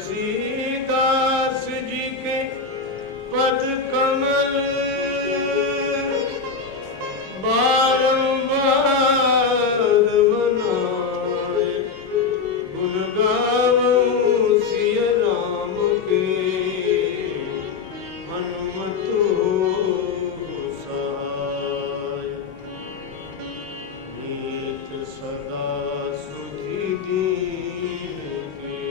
तुलसीदास पद कमल बारंबार मनाए, गुण गावऊं सिय राम के, हनुमत हो सहाय। नीत सदा सुधि दीन की,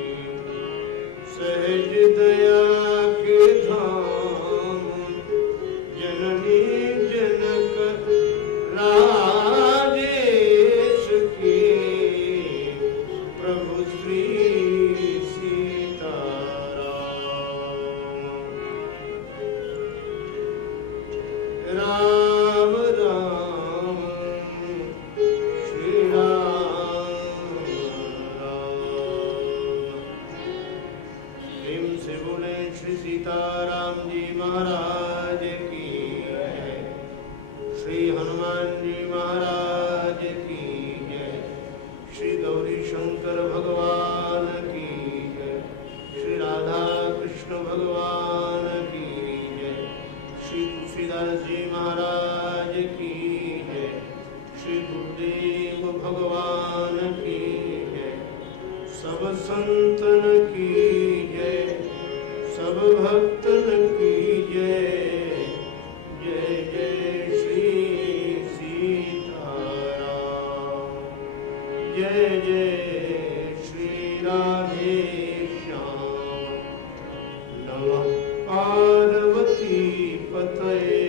सहज दया के धाम, जननी जनक राजेश के, प्रभु श्री सीताराम। राम राम श्री राम राम। प्रेम से बोले श्री सीताराम जी महाराज की जय, श्री हनुमान जी महाराज की जय, श्री गौरी शंकर भगवान की जय, श्री राधा कृष्ण भगवान की जय, श्री तुलसीदास जी महाराज की जय, श्री गुरुदेव भगवान की जय, सब संतन की जय, सब भक्तन की जय। जय जय श्री सीताराम, जय जय श्री राधे श्याम। नमः पार्वती पतये,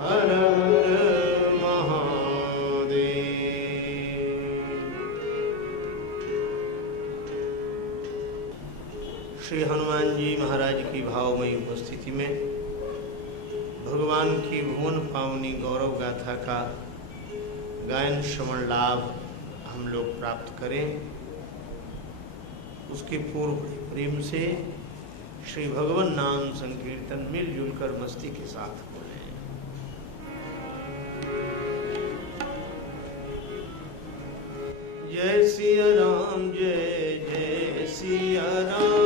हर हर महादेव। श्री हनुमान जी महाराज की भावमयी उपस्थिति में भगवान की भुवन पावनी गौरव गाथा का गायन श्रवण लाभ हम लोग प्राप्त करें, उसके पूर्व प्रेम से श्री भगवान नाम संकीर्तन मिलजुल कर मस्ती के साथ बोलें। जय सिया राम, जय जय सिया राम,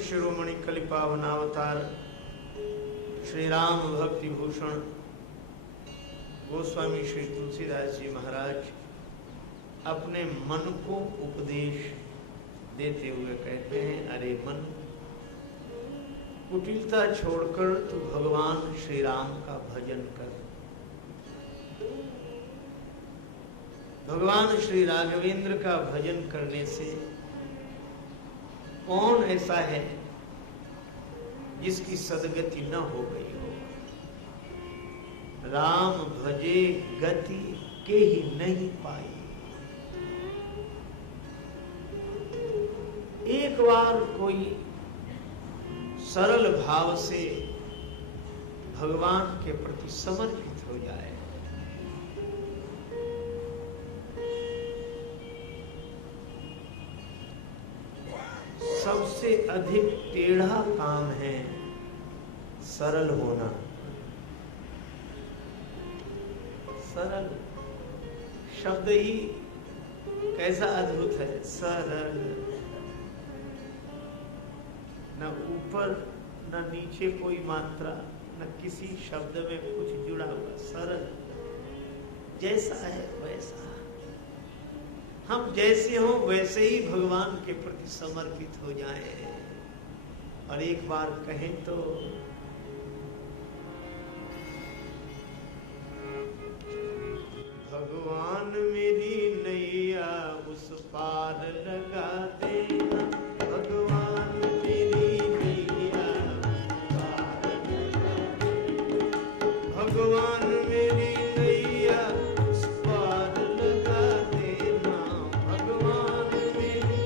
शिरोमणि कलिपावनावतार श्री राम भक्ति भूषण गोस्वामी श्री तुलसीदास जी महाराज अपने मन को उपदेश देते हुए कहते हैं, अरे मन, कुटिलता छोड़कर तू भगवान श्री राम का भजन कर। भगवान श्री राघवेंद्र का भजन करने से कौन ऐसा है जिसकी सदगति न हो गई हो। राम भजे गति के ही नहीं पाई। एक बार कोई सरल भाव से भगवान के प्रति समर्पित हो जाए, सबसे अधिक टेढ़ा काम है सरल होना। सरल शब्द ही कैसा अद्भुत है, सरल। न ऊपर न नीचे कोई मात्रा, न किसी शब्द में कुछ जुड़ा हुआ, सरल। जैसा है वैसा, हम जैसे हो वैसे ही भगवान के प्रति समर्पित हो जाएं। और एक बार कहें तो भगवान मेरी नैया उस पार लगा देना, भगवान मेरी नैया उस पार लगा देना, भगवान मेरी नैया उस पार लगा देना, भगवान मेरी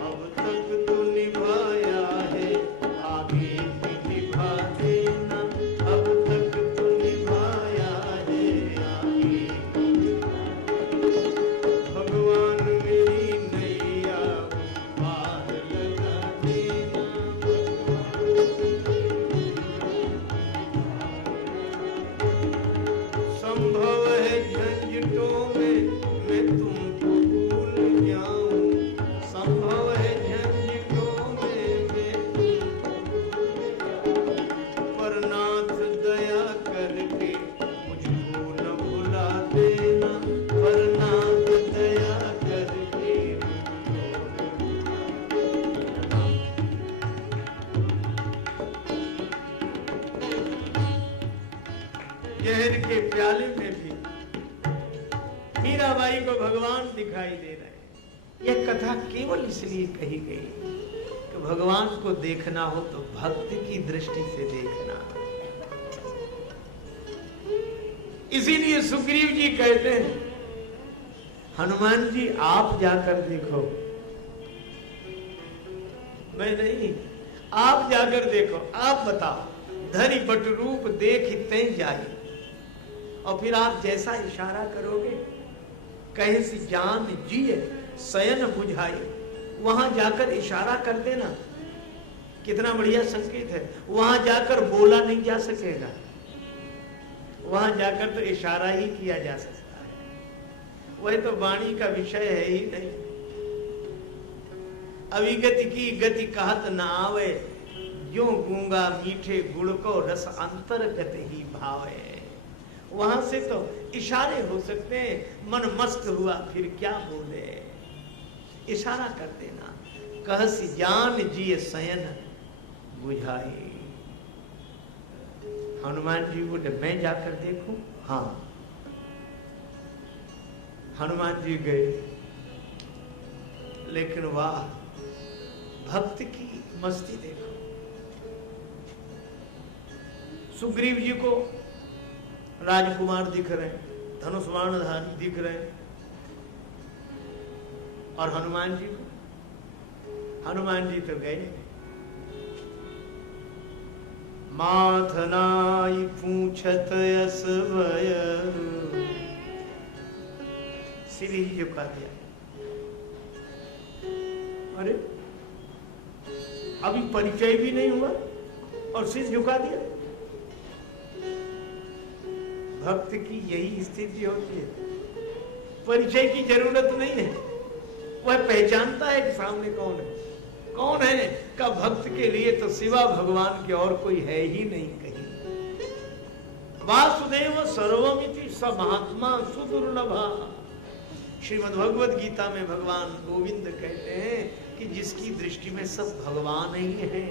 अब तक तो निभाया है, आगे भी निभा देना, अब तक तो निभाया है, आगे भगवान मेरी नैया पार लगा देना। संभव है झंझटों में मैं तुमको भूल जाऊं, संभव है झंझटों में मैं तुमको भूल जाऊं, पर नाथ दया करके मुझको न भुला देना, पर नाथ दया करके मुझको न भुला देना। जहर के प्याले में भी मीराबाई को भगवान दिखाई दे रहे हैं। यह कथा केवल इसलिए कही गई कि भगवान को देखना हो तो भक्ति की दृष्टि से देखना। इसीलिए सुग्रीव जी कहते हैं, हनुमान जी आप जाकर देखो। मैं नहीं, आप जाकर देखो, आप बताओ। धरि बट रूप देख तैं जाई, और फिर आप जैसा इशारा करोगे, कहे सी जान जिए शयन बुझाई, वहां जाकर इशारा कर देना। कितना बढ़िया संकेत है। वहां जाकर बोला नहीं जा सकेगा, वहां जाकर तो इशारा ही किया जा सकता है। वह तो वाणी का विषय है ही नहीं। अविगति की गति कहत न आवे, जो गूंगा मीठे गुड़ को रस अंतर्गत ही भावे। वहां से तो इशारे हो सकते हैं। मन मस्त हुआ फिर क्या बोले, इशारा कर देना। कहसी जान जिए शयन बुझाई। हनुमान जी बोले मैं जाकर देखूं? हाँ। हनुमान जी गए, लेकिन वाह, भक्त की मस्ती देखो। सुग्रीव जी को राजकुमार दिख रहे, धनुष बाणधारी दिख रहे, और हनुमान जी को, हनुमान जी तो गए। माथनाई पूछत यस भय, सिर ही झुका दिया। अरे अभी परिचय भी नहीं हुआ और सिर झुका दिया। भक्त की यही स्थिति होती है। परिचय की जरूरत नहीं है, वह पहचानता है कि सामने कौन है। कौन है का भक्त के लिए तो सिवा भगवान के और कोई है ही नहीं कहीं। वासुदेव सर्वमिति स महात्मा सुदुर्लभा। श्रीमद् भगवद गीता में भगवान गोविंद कहते हैं कि जिसकी दृष्टि में सब भगवान ही है,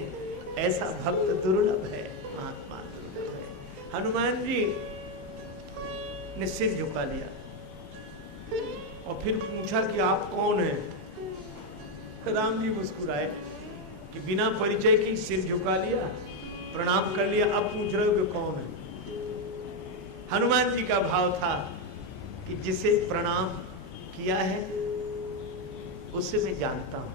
ऐसा भक्त दुर्लभ है, महात्मा दुर्लभ है। हनुमान जी ने सिर झुका लिया और फिर पूछा कि आप कौन हैं? राम जी मुस्कुराए कि बिना परिचय के सिर झुका लिया, प्रणाम कर लिया, अब पूछ रहे हो कि कौन है? हनुमान जी का भाव था कि जिसे प्रणाम किया है उसे मैं जानता हूं।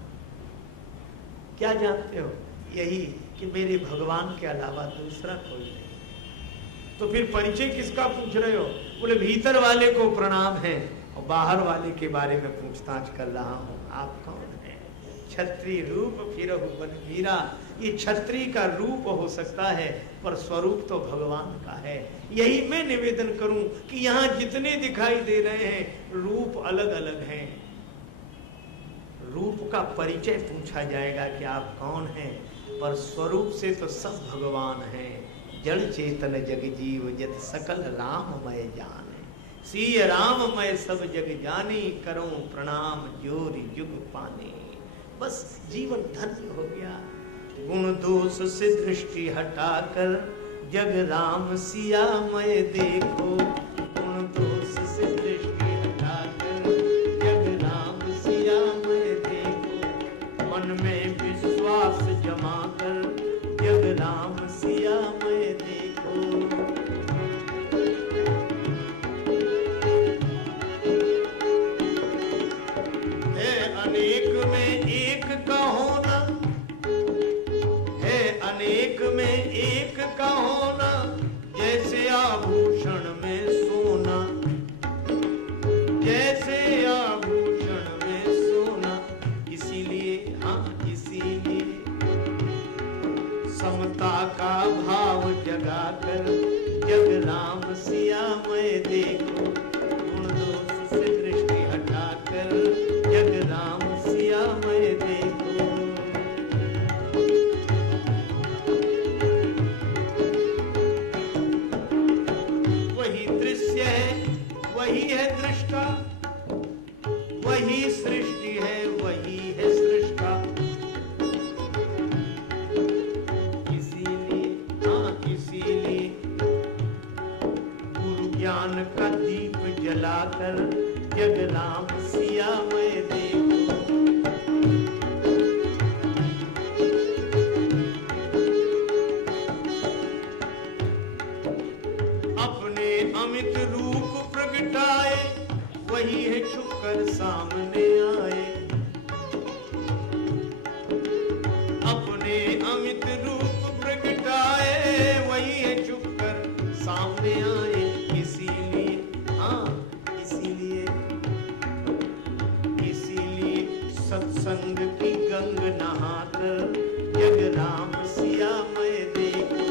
क्या जानते हो? यही कि मेरे भगवान के अलावा दूसरा कोई नहीं। तो फिर परिचय किसका पूछ रहे हो? बोले भीतर वाले को प्रणाम है और बाहर वाले के बारे में पूछताछ कर रहा हूं, आप कौन है? क्षत्रिय रूप फिर वीरा। ये क्षत्रिय का रूप हो सकता है पर स्वरूप तो भगवान का है। यही मैं निवेदन करूं कि यहाँ जितने दिखाई दे रहे हैं रूप अलग अलग हैं। रूप का परिचय पूछा जाएगा कि आप कौन हैं, पर स्वरूप से तो सब भगवान हैं। जड़ चेतन जग जीव जत सकल राममय जाने। सीय राममय सब जग जानी, करूं प्रणाम जोरि जुग पाने। बस जीवन धन्य हो गया। गुण दोष से दृष्टि हटाकर जग राम सिया मैं देखो। गुण दोष से दृष्टि हटाकर जग राम सिया मैं देखो। मन में विश्वास जमा कर जग राम सिया मैं देखो। है अनेक में एक का होना, अनेक में एक का होना, जैसे आभूषण में सोना, जैसे आभूषण में सोना। इसीलिए इसीलिए समता का भाव जगाकर जग राम सिया मैं देखो। गुण दोष से दृष्टि हटाकर जग राम सिया मैं देखो। वही है दृष्टा, वही सृष्टि है, वही है सृष्टा। इसीलिए इसीलिए गुरु ज्ञान का दीप जलाकर जग राम सिया मैं देखो। अपने अमित रूप प्रगटाए, वही है छुपकर सामने आए। अपने अमित रूप प्रगटाए, वही है छुपकर सामने आए। इसीलिए इसीलिए सत्संग की गंग नहाकर जग राम सिया मैं देखो।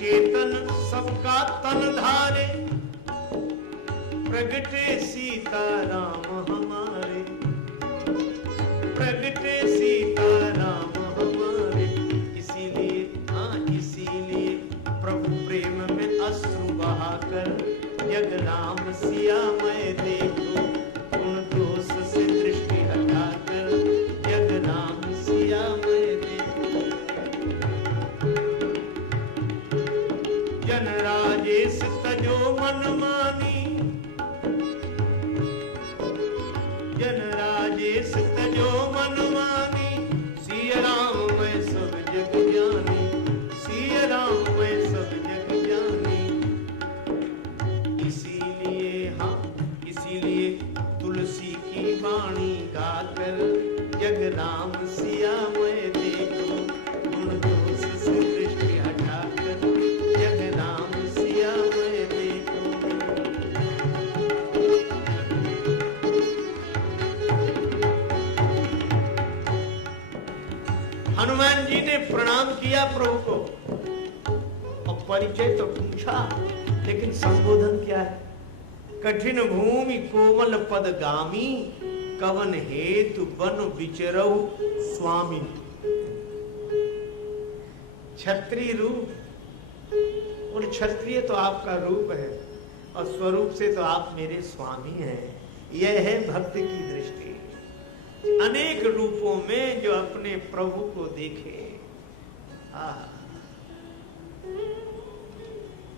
चेतन सबका तन धारे, प्रगटे सीता राम हमारे। प्रगटे सीता राम हमारे। इसीलिए इसीलिए प्रभु प्रेम में अश्रु बहाकर जग राम सिया मैं देखो। गुण दोष से दृष्टि हटाकर जग राम सिया मैं देखो। जन राजेश तजो मन मानी, जन राजेश तजो मन मानी। सिय राम मैं सब जग जानी, सिय राम मैं सब जग जानी। इसीलिए तुलसी की वाणी गाकर जग राम सिया मैं देखो। गुण दोष से दृष्टि हटाकर जग राम सिया मैं देखो। हनुमान जी ने प्रणाम किया प्रभु को और परिचय तो पूछा, लेकिन संबोधन क्या है? कठिन भूमि कोमल पदगामी, कवन हेतु बन विचरऊ स्वामी। क्षत्रिय रूप, और क्षत्रिय तो आपका रूप है और स्वरूप से तो आप मेरे स्वामी हैं। यह है भक्त की दृष्टि, अनेक रूपों में जो अपने प्रभु को देखे।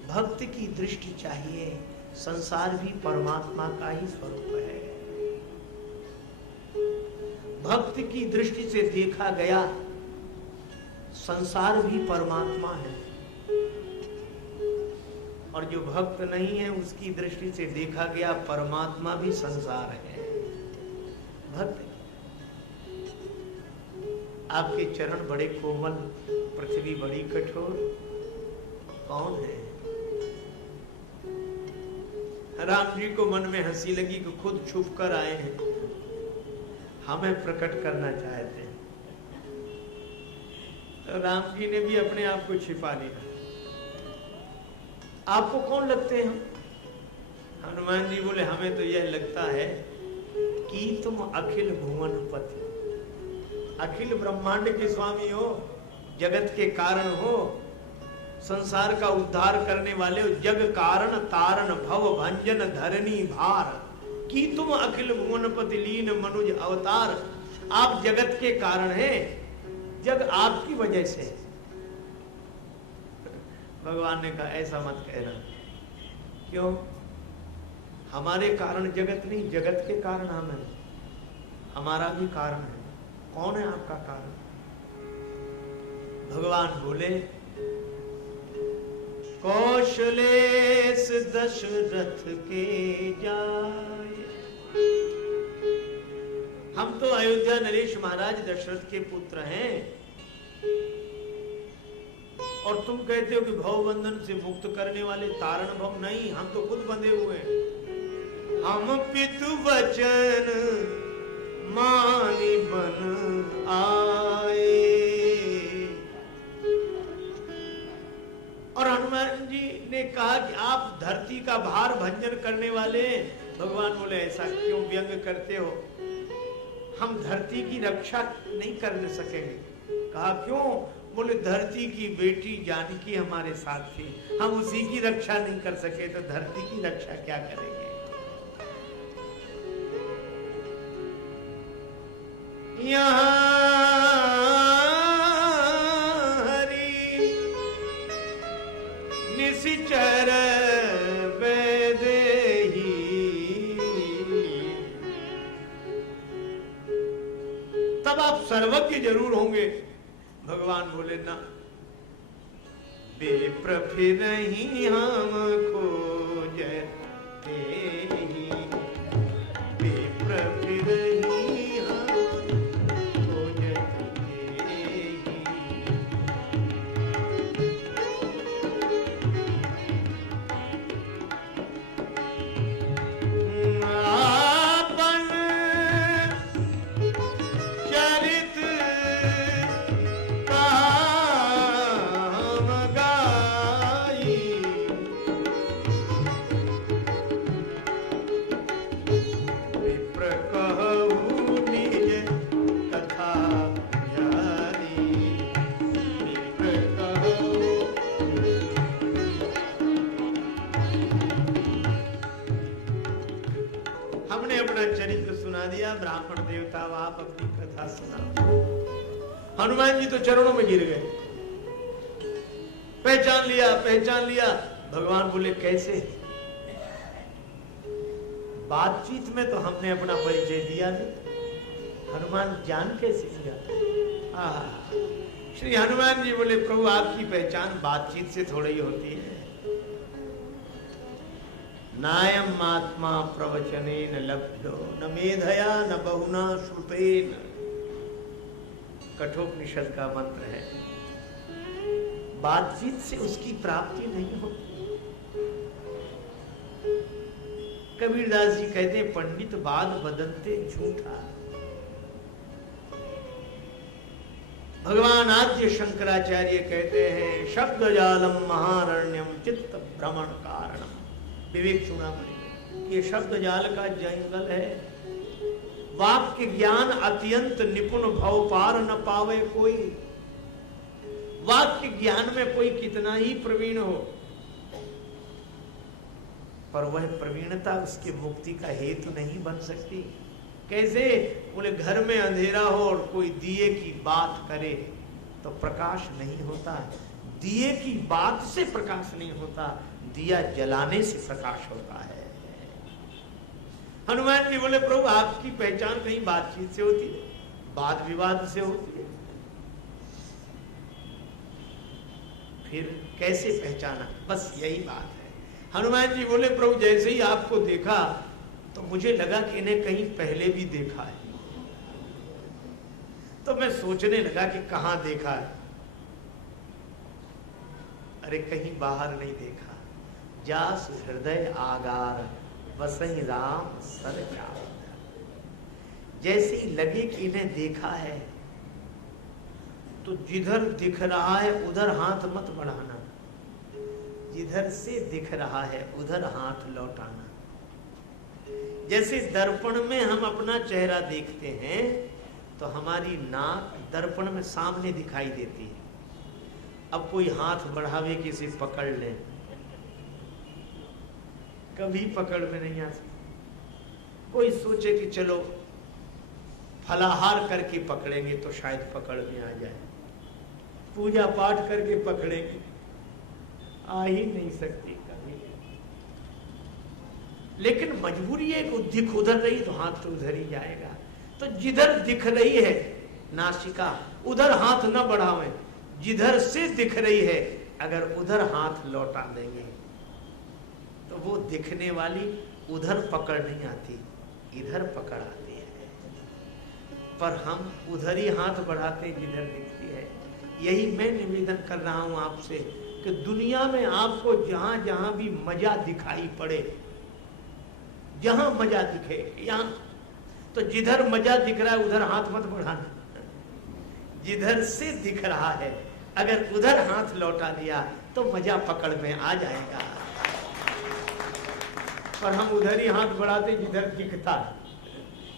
भक्त की दृष्टि चाहिए। संसार भी परमात्मा का ही स्वरूप है। भक्त की दृष्टि से देखा गया संसार भी परमात्मा है, और जो भक्त नहीं है उसकी दृष्टि से देखा गया परमात्मा भी संसार है। भक्त, आपके चरण बड़े कोमल, पृथ्वी बड़ी कठोर, कौन है? राम जी को मन में हंसी लगी कि खुद छुप कर आए हैं, हमें प्रकट करना चाहते हैं। तो राम जी ने भी अपने आप को छिपा लिया। आपको कौन लगते हैं? हनुमान जी बोले हमें तो यह लगता है कि तुम अखिल भुवन पति, अखिल ब्रह्मांड के स्वामी हो, जगत के कारण हो, संसार का उद्धार करने वाले हो, जग कारण तारण भव भंजन धरनी भार, कि तुम अखिल भुवनपति लीन मनुज अवतार। आप जगत के कारण हैं, जग आपकी वजह से। भगवान ने कहा ऐसा मत कहना। क्यों? हमारे कारण जगत नहीं, जगत के कारण हम हैं। हमारा भी कारण है। कौन है आपका कारण? भगवान बोले कौशलेश दशरथ के जाए। हम तो अयोध्या नरेश महाराज दशरथ के पुत्र हैं, और तुम कहते हो कि भव बंधन से मुक्त करने वाले तारण भव। नहीं, हम तो खुद बंधे हुए हैं। हम पितु वचन मानि बन आए। और हनुमान जी ने कहा कि आप धरती का भार भंजन करने वाले। भगवान बोले ऐसा क्यों व्यंग करते हो? हम धरती की रक्षा नहीं कर सकेंगे। कहा क्यों? बोले धरती की बेटी जानकी हमारे साथ थी, हम उसी की रक्षा नहीं कर सके तो धरती की रक्षा क्या करेंगे? यहाँ हरि निशिचर वैदेही, तब आप सर्वज्ञ जरूर होंगे। भगवान बोले ना, बेप्र फिर ही हमको जते ही, बेप्र फिर ही हमको जते ही। आपन चरित चरित्र सुना दिया। ब्राह्मण देवता आप अपनी कथा सुना। हनुमान जी तो चरणों में गिर गए। पहचान लिया, पहचान लिया। भगवान बोले कैसे? बातचीत में तो हमने अपना परिचय दिया नहीं, हनुमान जान कैसे लिया? श्री हनुमान जी बोले प्रभु आपकी पहचान बातचीत से थोड़ी होती है। नायम आत्मा प्रवचने न लब्धो न मेधया न बहुना श्रुतेन, कठोपनिषद का मंत्र है। बातचीत से उसकी प्राप्ति नहीं होती। कबीरदास जी कहते हैं पंडित बात बदलते झूठा। भगवान आद्य शंकराचार्य कहते हैं शब्द जालम महारण्यम चित्त भ्रमण कारणम। विवेक चूड़ामणि में ये शब्द जाल का जंगल है। वाक्य ज्ञान अत्यंत निपुण भव पार न पावे कोई। वाक्य ज्ञान में कोई कितना ही प्रवीण हो, पर वह प्रवीणता उसके मुक्ति का हेतु नहीं बन सकती। कैसे? बोले घर में अंधेरा हो और कोई दिए की बात करे तो प्रकाश नहीं होता। दिए की बात से प्रकाश नहीं होता, दिया जलाने से प्रकाश होता है। हनुमान जी बोले प्रभु आपकी पहचान कहीं बातचीत से होती है, वाद विवाद से होती है, फिर कैसे पहचाना? बस यही बात है। हनुमान जी बोले प्रभु जैसे ही आपको देखा तो मुझे लगा कि इन्हें कहीं पहले भी देखा है। तो मैं सोचने लगा कि कहां देखा है। अरे कहीं बाहर नहीं देखा। जास हृदय आगार बसई राम सर जाओ। जैसे ही लगे कि इन्हें देखा है तो जिधर दिख रहा है उधर हाथ मत बढ़ाना, जिधर से दिख रहा है उधर हाथ लौटाना। जैसे दर्पण में हम अपना चेहरा देखते हैं तो हमारी नाक दर्पण में सामने दिखाई देती है। अब कोई हाथ बढ़ावे कि इसे पकड़ ले, कभी पकड़ में नहीं आ सकती। कोई सोचे कि चलो फलाहार करके पकड़ेंगे तो शायद पकड़ में आ जाए, पूजा पाठ करके पकड़ेंगे, आ ही नहीं सकती कभी। लेकिन मजबूरी है कि दिख उधर रही तो हाथ तो उधर ही जाएगा। तो जिधर दिख रही है नासिका उधर हाथ न बढ़ावें, जिधर से दिख रही है अगर उधर हाथ लौटा देंगे तो वो दिखने वाली उधर पकड़ नहीं आती, इधर पकड़ आती है। पर हम उधर ही हाथ बढ़ाते जिधर दिखती है। यही मैं निवेदन कर रहा हूं आपसे कि दुनिया में आपको जहां जहां भी मजा दिखाई पड़े, जहां मजा दिखे, यहां तो जिधर मजा दिख रहा है उधर हाथ मत बढ़ाना। जिधर से दिख रहा है अगर उधर हाथ लौटा दिया तो मजा पकड़ में आ जाएगा। पर हम उधर ही हाथ बढ़ाते जिधर दिखता है,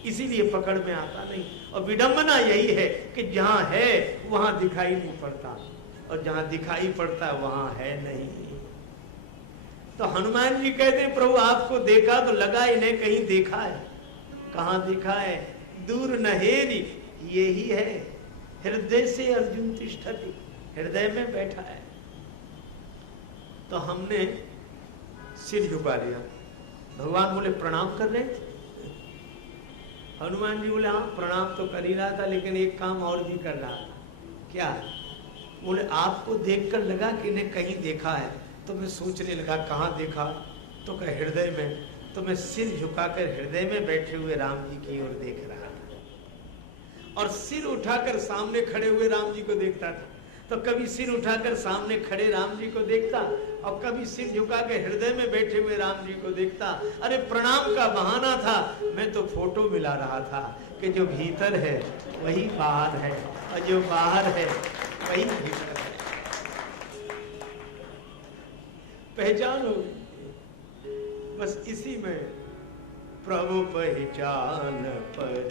इसीलिए पकड़ में आता नहीं। और विडंबना यही है कि जहां है वहां दिखाई नहीं पड़ता और जहां दिखाई पड़ता है वहां है नहीं। तो हनुमान जी कहते प्रभु आपको देखा तो लगा इन्हें कहीं देखा है। कहां देखा है? दूर नहेरी, यही है हृदय से अर्जुन तिष्ठति, हृदय में बैठा है। तो हमने सिर झुका लिया। भगवान बोले प्रणाम कर रहे। हनुमान जी बोले हाँ प्रणाम तो कर ही रहा था, लेकिन एक काम और भी कर रहा था। क्या? बोले आपको देखकर लगा कि इन्हें कहीं देखा है, तो मैं सोचने लगा कहाँ देखा, तो कह हृदय में। तो मैं सिर झुकाकर हृदय में बैठे हुए राम जी की ओर देख रहा था और सिर उठाकर सामने खड़े हुए राम जी को देखता था। तो कभी सिर उठाकर सामने खड़े राम जी को देखता और कभी सिर झुका के हृदय में बैठे हुए राम जी को देखता। अरे प्रणाम का बहाना था, मैं तो फोटो मिला रहा था कि जो भीतर है वही बाहर है और जो बाहर है वही भीतर है। पहचान हो बस इसी में। प्रभु पहचान पड़े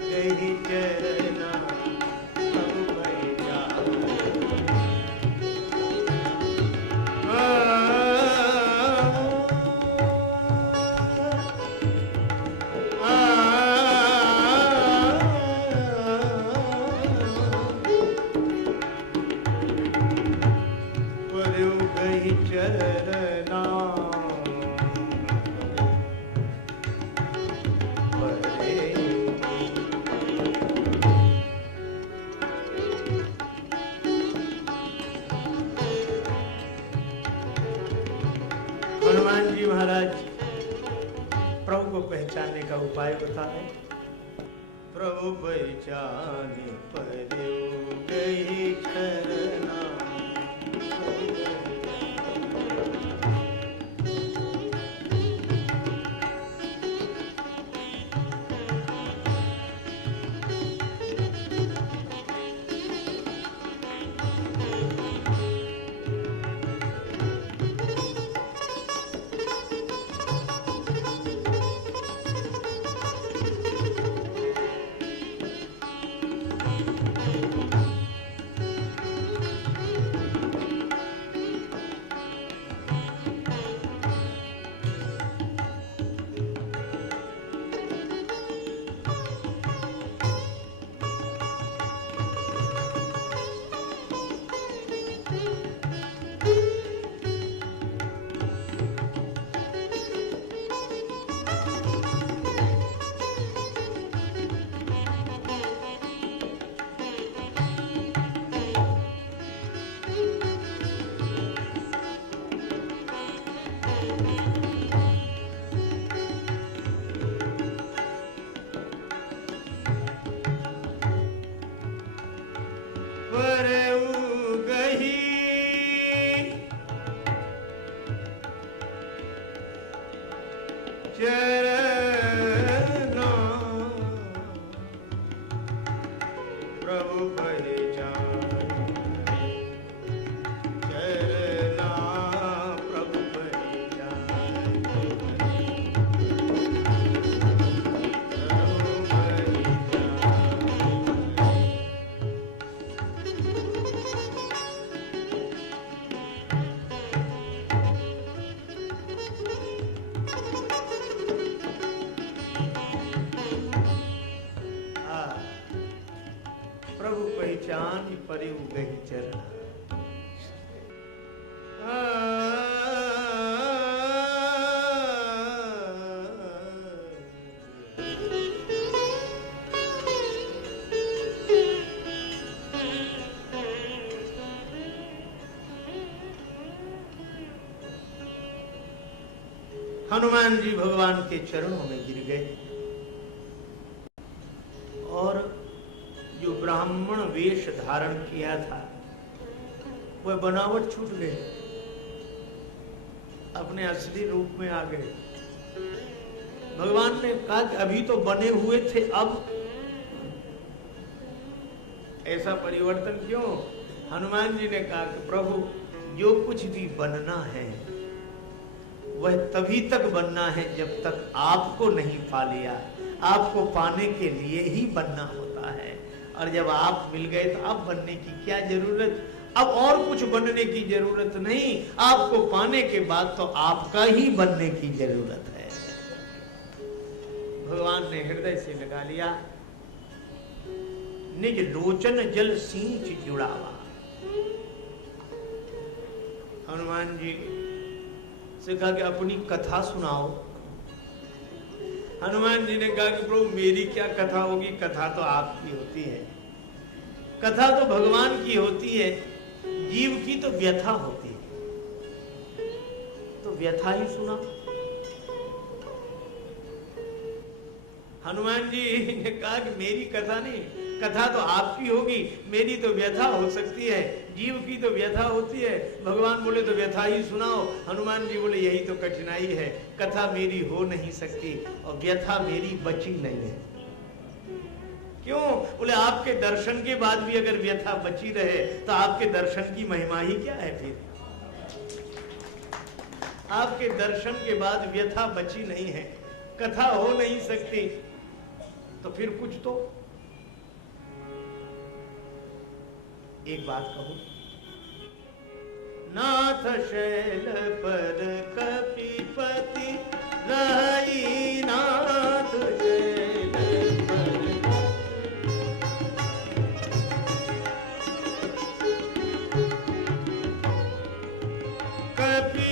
कहीं चरना, प्रभु पहचान पड़े कहीं चरना। हनुमान जी महाराज प्रभु को पहचानने का उपाय बता रहे। प्रभु पहचाने पड़े गई चरना, परऊ गही चरना प्रभु पहचान चरना प्रभु पहचान प्रभु पहचान परि उगही चरण हनुमान जी भगवान के चरणों में गिर गए और जो ब्राह्मण वेश धारण किया था वह बनावट छूट गई, अपने असली रूप में आ गए। भगवान ने कहा कि अभी तो बने हुए थे, अब ऐसा परिवर्तन क्यों? हनुमान जी ने कहा कि प्रभु जो कुछ भी बनना है वह तभी तक बनना है जब तक आपको नहीं पा लिया। आपको पाने के लिए ही बनना होता है, और जब आप मिल गए तो अब बनने की क्या जरूरत? अब और कुछ बनने की जरूरत नहीं, आपको पाने के बाद तो आपका ही बनने की जरूरत है। भगवान ने हृदय से लगा लिया, निज लोचन जल सींच जुड़ावा। हनुमान जी से कहा कि अपनी कथा सुनाओ। हनुमान जी ने कहा कि प्रभु मेरी क्या कथा होगी, कथा तो आपकी होती है, कथा तो भगवान की होती है, जीव की तो व्यथा होती है, तो व्यथा ही सुना। हनुमान जी ने कहा कि मेरी कथा नहीं, कथा तो आपकी होगी, मेरी तो व्यथा हो सकती है, जीव की तो व्यथा होती है। भगवान बोले तो व्यथा ही सुनाओ। हनुमान जी बोले यही तो कठिनाई है, कथा मेरी हो नहीं सकती और व्यथा मेरी बची नहीं है। क्यों? बोले आपके दर्शन के बाद भी अगर व्यथा बची रहे तो आपके दर्शन की महिमा ही क्या है? फिर आपके दर्शन के बाद व्यथा बची नहीं है, कथा हो नहीं सकती, तो फिर कुछ तो एक बात कहूं, नाथ शैल पर कपिपति रही, नाथ शैल पर कपि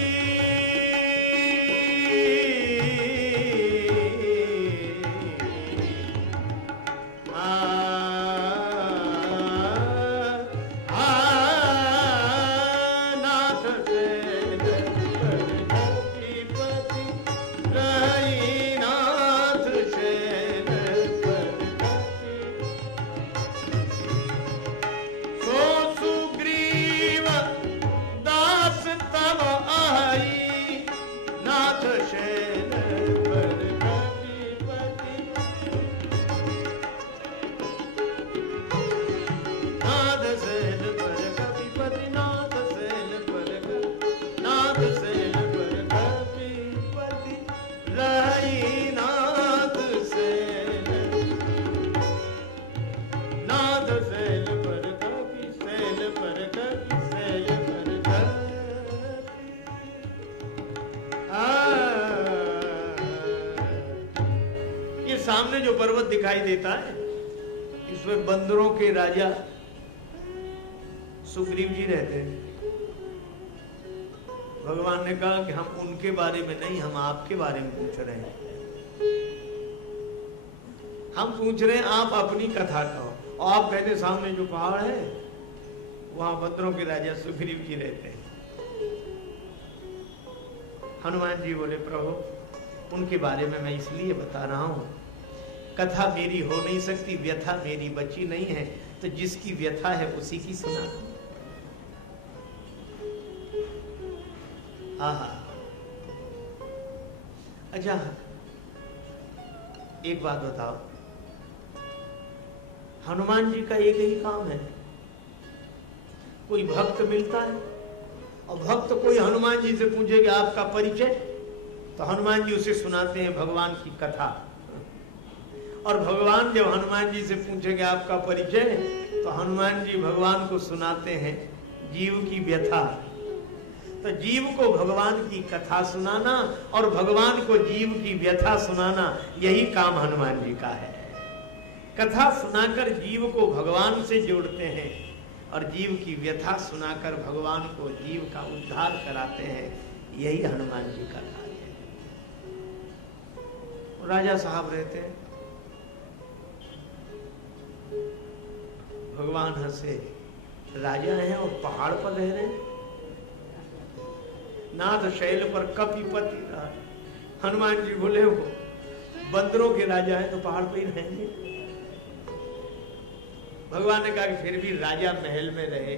सामने जो पर्वत दिखाई देता है इसमें बंदरों के राजा सुग्रीव जी रहते हैं। भगवान ने कहा कि हम उनके बारे में नहीं, हम आपके बारे में पूछ रहे हैं। हम पूछ रहे हैं आप अपनी कथा कहो, और आप कहते सामने जो पहाड़ है वहां बंदरों के राजा सुग्रीव जी रहते हैं। हनुमान जी बोले प्रभु उनके बारे में मैं इसलिए बता रहा हूं, कथा मेरी हो नहीं सकती, व्यथा मेरी बची नहीं है, तो जिसकी व्यथा है उसी की सुना। आहा, अच्छा एक बात बताओ, हनुमान जी का एक ही काम है, कोई भक्त मिलता है और भक्त कोई हनुमान जी से पूछे कि आपका परिचय, तो हनुमान जी उसे सुनाते हैं भगवान की कथा। और भगवान जब हनुमान जी से पूछेंगे आपका परिचय, तो हनुमान जी भगवान को सुनाते हैं जीव की व्यथा। तो जीव को भगवान की कथा सुनाना और भगवान को जीव की व्यथा सुनाना, यही काम हनुमान जी का है। कथा सुनाकर जीव को भगवान से जोड़ते हैं और जीव की व्यथा सुनाकर भगवान को जीव का उद्धार कराते हैं, यही हनुमान जी का कार्य है। राजा साहब रहते हैं, भगवान हंसे, राजा हैं और पहाड़ पर रह रहे हैं, नाथ शैल पर कपिपति रहा। हनुमान जी बोले वो बंदरों के राजा हैं तो पहाड़ पर ही रहेंगे। भगवान ने कहा कि फिर भी राजा महल में रहे,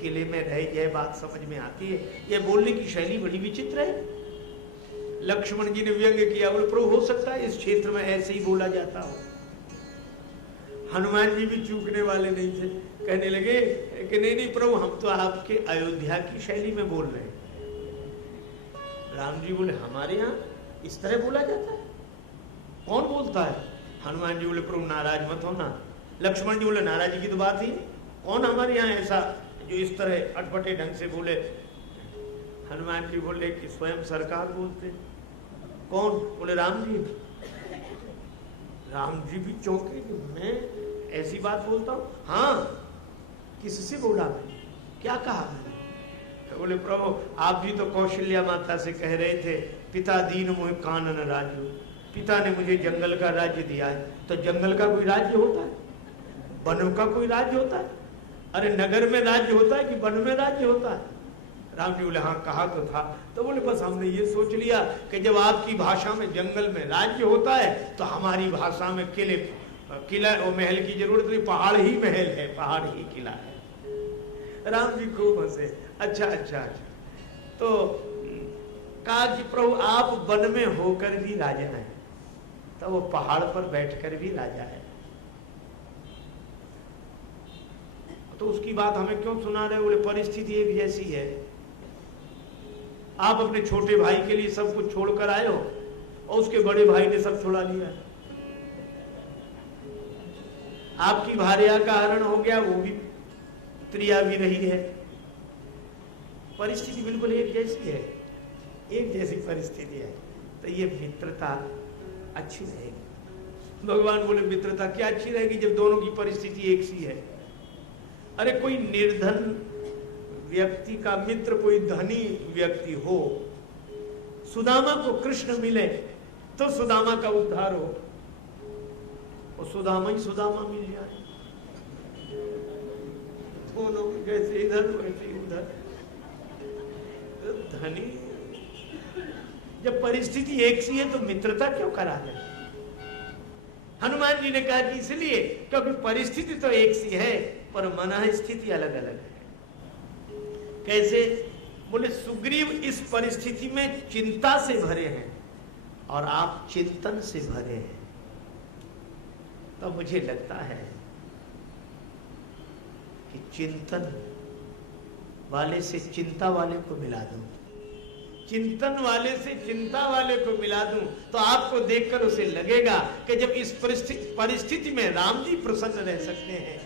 किले में रहे, यह बात समझ में आती है। यह बोलने की शैली बड़ी विचित्र है। लक्ष्मण जी ने व्यंग्य किया, बोले प्रभु हो सकता है इस क्षेत्र में ऐसे ही बोला जाता हो। हनुमान जी भी चूकने वाले नहीं थे, कहने लगे कि नहीं प्रभु, हम तो आपके अयोध्या की शैली में बोल रहे हैं। राम जी बोले हमारे यहाँ इस तरह बोला जाता है, कौन बोलता है? हनुमान जी बोले प्रभु नाराज मत होना। लक्ष्मण जी बोले नाराजी की तो बात ही, कौन हमारे यहाँ ऐसा जो इस तरह अटपटे ढंग से बोले? हनुमान जी बोले कि स्वयं सरकार बोलते। कौन? बोले राम जी। राम जी भी चौंके कि मैं ऐसी बात बोलता हूँ? हाँ। किससे बोला मैं? क्या कहा मैंने? तो बोले प्रभु आप भी तो कौशल्या माता से कह रहे थे पिता दीन मोह कानन राज्य, पिता ने मुझे जंगल का राज्य दिया है। तो जंगल का कोई राज्य होता है? वन का कोई राज्य होता है? अरे नगर में राज्य होता है कि वन में राज्य होता है? राम जी बोले हाँ कहा तो था। तो बोले बस हमने ये सोच लिया कि जब आपकी भाषा में जंगल में राज्य होता है तो हमारी भाषा में किला और महल की जरूरत नहीं, पहाड़ ही महल है, पहाड़ ही किला है। राम जी खूब हंसे। अच्छा अच्छा अच्छा, तो कहा कि प्रभु आप वन में होकर भी राजा हैं, तो वो पहाड़ पर बैठकर भी राजा है, तो उसकी बात हमें क्यों सुना रहे? बोले परिस्थिति एक जैसी है। आप अपने छोटे भाई के लिए सब कुछ छोड़कर आए हो और उसके बड़े भाई ने सब छुड़ा लिया। आपकी भार्या का हरण हो गया, वो भी त्रिया भी रही है। परिस्थिति बिल्कुल एक जैसी है, एक जैसी परिस्थिति है, तो ये मित्रता अच्छी रहेगी। भगवान बोले मित्रता क्या अच्छी रहेगी जब दोनों की परिस्थिति एक सी है। अरे कोई निर्धन व्यक्ति का मित्र कोई धनी व्यक्ति हो, सुदामा को कृष्ण मिले तो सुदामा का उद्धार हो, और सुदामा ही सुदामा मिल जाए, दोनों जैसे इधर वैसे उधर। धनी जब परिस्थिति एक सी है तो मित्रता क्यों करा जाए? हनुमान जी ने कहा कि इसलिए क्योंकि परिस्थिति तो एक सी है पर मन स्थिति अलग अलग है। कैसे? बोले सुग्रीव इस परिस्थिति में चिंता से भरे हैं और आप चिंतन से भरे हैं, तो मुझे लगता है कि चिंतन वाले से चिंता वाले को मिला दूं, चिंतन वाले से चिंता वाले को मिला दूं, तो आपको देखकर उसे लगेगा कि जब इस परिस्थिति में राम जी प्रसन्न रह सकते हैं।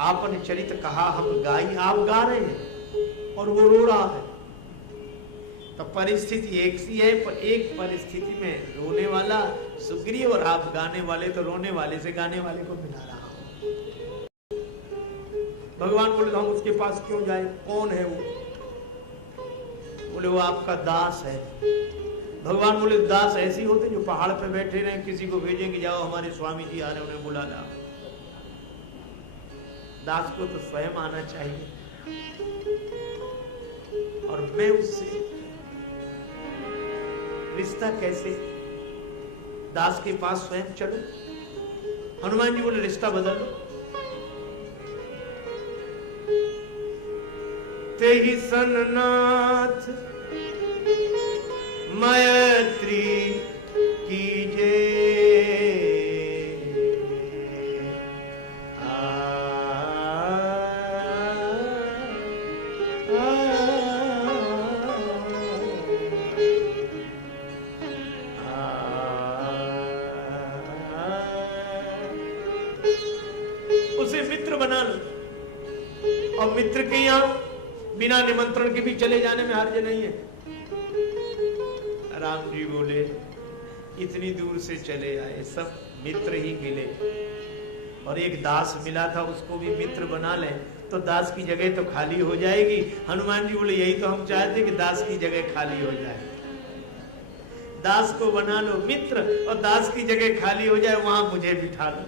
आपने चरित कहा हम गाई, आप गा रहे हैं और वो रो रहा है, तो परिस्थिति एक सी है, पर एक परिस्थिति में रोने वाला सुग्रीव और आप गाने वाले, तो रोने वाले से गाने वाले को मिला रहा हूं। भगवान बोले हम उसके पास क्यों जाए? कौन है वो? बोले वो आपका दास है। भगवान बोले दास ऐसे होते जो पहाड़ पे बैठे रहे, किसी को भेजेंगे जाओ हमारे स्वामी जी आ रहे, उन्हें बुला लाओ। दास को तो स्वयं आना चाहिए, और मैं उससे रिश्ता कैसे? दास के पास स्वयं चलूं? हनुमान जी बोले रिश्ता बदल लो। ते ही सन्नाथ मैत्री कीजे उसे मित्र बना लो। और मित्र के यहां बिना निमंत्रण के भी चले जाने में हर्ज नहीं है। राम जी बोले इतनी दूर से चले आए, सब मित्र ही मिले, और एक दास मिला था उसको भी मित्र बना ले तो दास की जगह तो खाली हो जाएगी। हनुमान जी बोले यही तो हम चाहते कि दास की जगह खाली हो जाए। दास को बना लो मित्र और दास की जगह खाली हो जाए, वहां मुझे बिठा लो।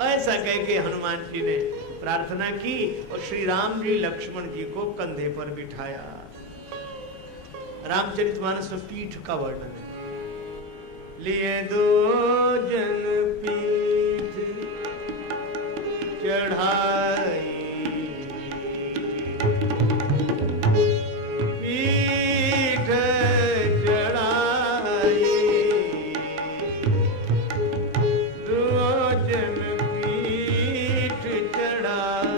ऐसा कह के हनुमान जी ने प्रार्थना की और श्री राम जी लक्ष्मण जी को कंधे पर बिठाया। रामचरितमानस में पीठ का वर्णन है। लिए दो जन पीठ चढ़ाई, पीठ चढ़ाई, दो जन पीठ चढ़ाई,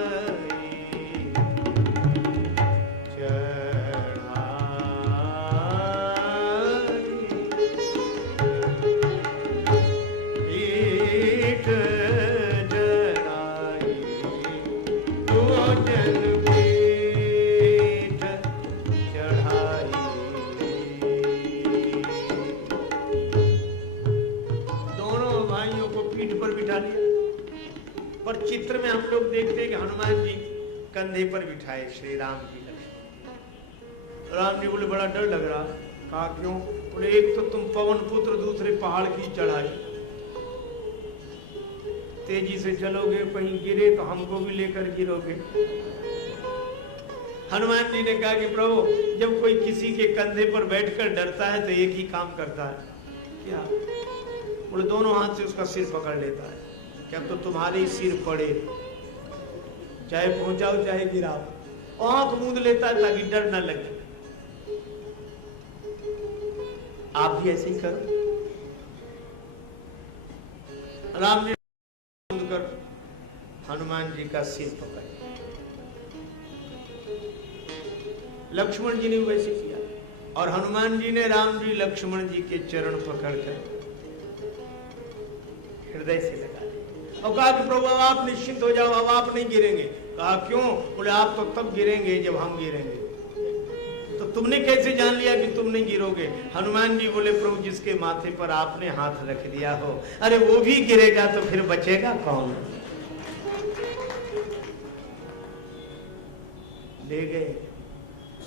पर चित्र में हम लोग देखते हैं कि हनुमान जी कंधे पर बिठाए श्री राम जी लक्ष्मण। राम जी बोले बड़ा डर लग रहा। कहा क्यों? बोले एक तो तुम पवन पुत्र, दूसरे पहाड़ की चढ़ाई, तेजी से चलोगे, कहीं गिरे तो हमको भी लेकर गिरोगे। हनुमान जी ने कहा कि प्रभु जब कोई किसी के कंधे पर बैठकर डरता है तो एक ही काम करता है, क्या? बोले दोनों हाथ से उसका सिर पकड़ लेता है। क्या तो तुम्हारे सिर पड़े, चाहे पहुंचाओ चाहे गिराओ, आंख मूंद लेता है ताकि डर न लगे। आप भी ऐसे ही करो। राम जी मूंद कर हनुमान जी का सिर पकड़, लक्ष्मण जी ने वैसे किया और हनुमान जी ने राम जी लक्ष्मण जी के चरण पकड़कर हृदय से लगा और कहा कि प्रभु आप निश्चिंत हो जाओ, अब आप नहीं गिरेंगे। कहा क्यों? बोले आप तो तब गिरेंगे जब हम गिरेंगे। तो तुमने कैसे जान लिया कि तुम नहीं गिरोगे? हनुमान जी बोले प्रभु जिसके माथे पर आपने हाथ रख दिया हो, अरे वो भी गिरेगा तो फिर बचेगा कौन? ले गए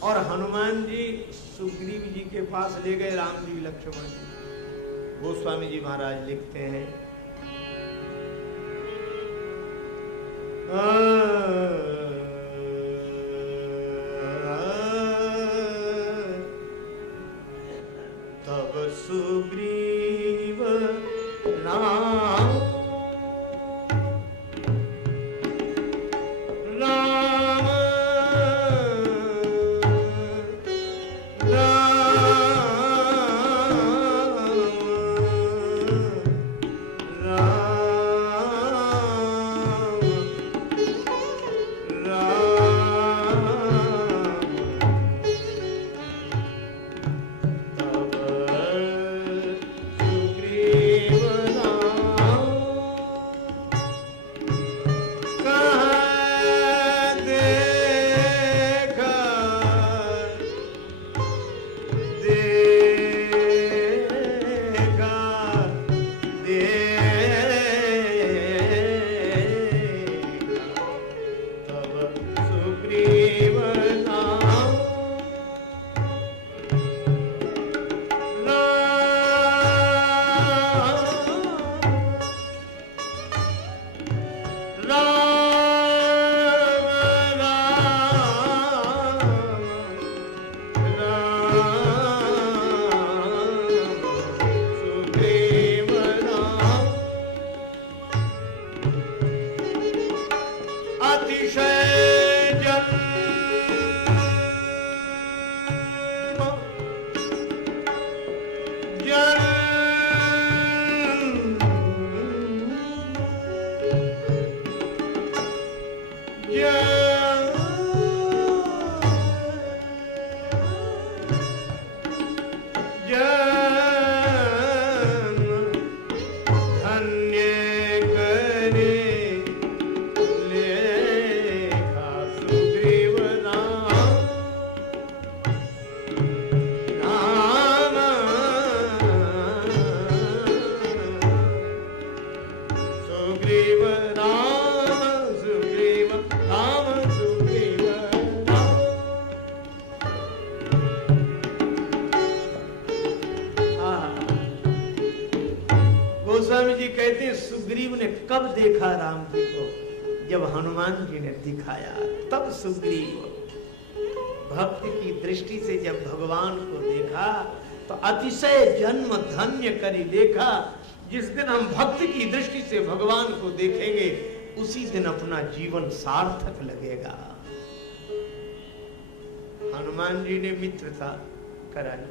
और हनुमान जी सुग्रीव जी के पास ले गए राम जी लक्ष्मण जी। गोस्वामी जी महाराज लिखते हैं तब सुग्रीव राम राम गोस्वामी जी कहते हैं सुग्रीव ने कब देखा राम जी को? जब हनुमान जी ने दिखाया तब सुग्रीव भक्त की दृष्टि से जब भगवान को देखा तो अतिशय जन्म धन्य करी देखा। जिस दिन हम भक्त की दृष्टि से भगवान को देखेंगे उसी दिन अपना जीवन सार्थक लगेगा। हनुमान जी ने मित्रता कराई।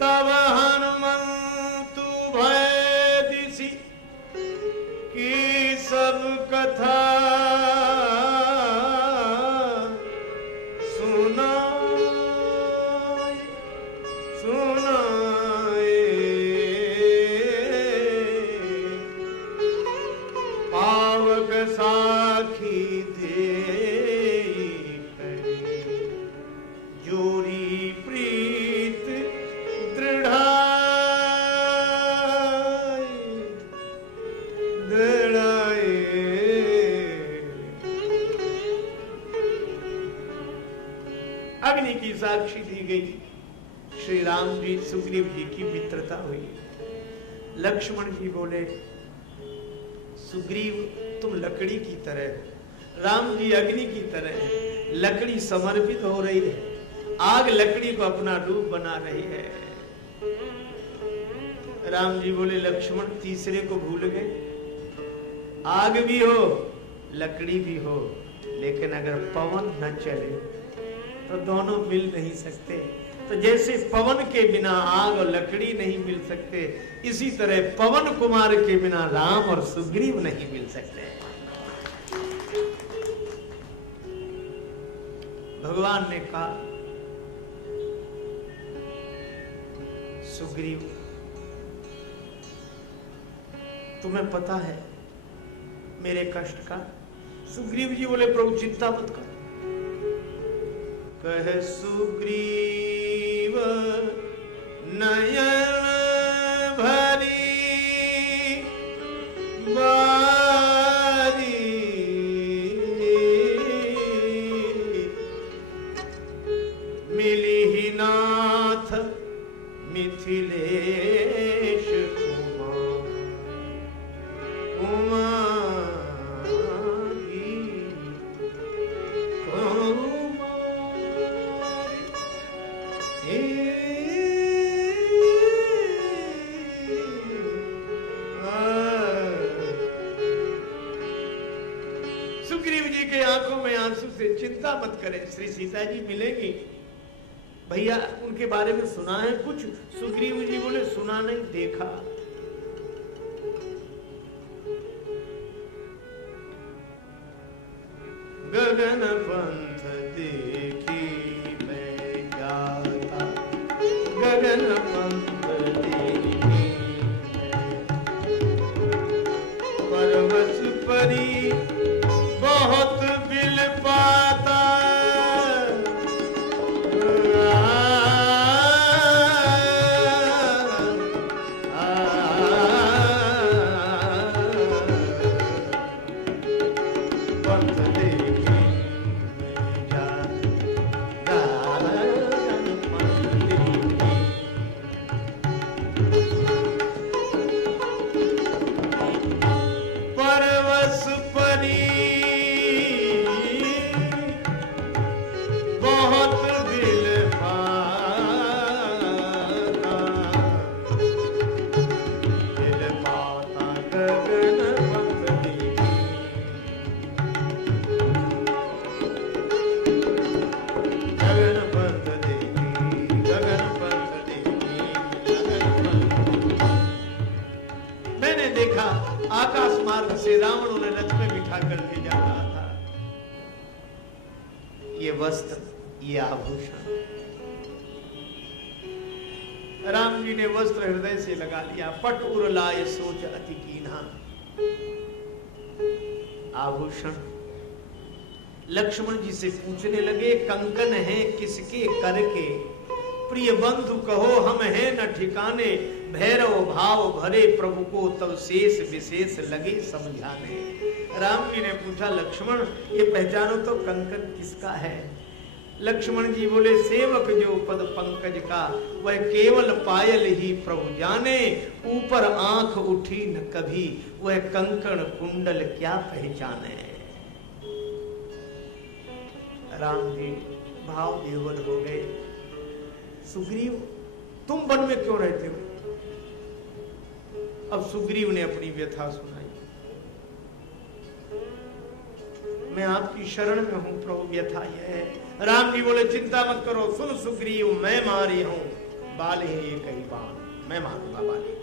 तब हनुमंतु भय दिसी की सब कथा साखी दे जोरी प्रीत दृढ़ाए अग्नि की साक्षी दी गई। श्री राम जी सुग्रीव जी की मित्रता हुई। लक्ष्मण जी बोले सुग्रीव तुम लकड़ी की तरह, राम जी अग्नि की तरह। लकड़ी समर्पित हो रही है, आग लकड़ी को अपना रूप बना रही है। राम जी बोले लक्ष्मण तीसरे को भूल गए। आग भी हो लकड़ी भी हो, लेकिन अगर पवन न चले तो दोनों मिल नहीं सकते। तो जैसे पवन के बिना आग और लकड़ी नहीं मिल सकते, इसी तरह पवन कुमार के बिना राम और सुग्रीव नहीं मिल सकते। भगवान ने कहा सुग्रीव तुम्हें पता है मेरे कष्ट का? सुग्रीव जी बोले प्रभु चिंता मत कर। कह सुग्रीव नयन भरी बारी मिली ही नाथ मिथिलेश सुग्रीव जी के आंखों में आंसू से चिंता मत करें, श्री सीता जी मिलेंगी। भैया उनके बारे में सुना है कुछ? सुग्रीव जी बोले सुना नहीं, देखा। गगन पंथ देखी मैं जाता, गगन पंथ देखी परवश परी बहुत बिल पाता। आकाश मार्ग से रावण उन्हें रथ में बिठा कर ले जा रहा था। ये वस्त्र, ये आभूषण, राम जी ने वस्त्र हृदय से लगा लिया। पट उर लाए सोच अति कीन्हा। आभूषण लक्ष्मण जी से पूछने लगे कंकन है किसके कर के? प्रिय बंधु कहो हम हैं न ठिकाने, भैरव भाव भरे प्रभु को तब शेष विशेष लगे समझाने। राम जी ने पूछा लक्ष्मण ये पहचानो तो कंकन किसका है? लक्ष्मण जी बोले सेवक जो पद पंकज का वह केवल पायल ही प्रभु जाने, ऊपर आंख उठी न कभी वह कंकण कुंडल क्या पहचाने। राम जी भाव विह्वल हो गए। सुग्रीव तुम वन में क्यों रहते हो? अब सुग्रीव ने अपनी व्यथा सुनाई। मैं आपकी शरण में हूं प्रभु, व्यथा यह है। राम जी बोले चिंता मत करो, सुन सुग्रीव मैं मारी हूं बाले एक ही बाण, मैं मारूंगा बाले।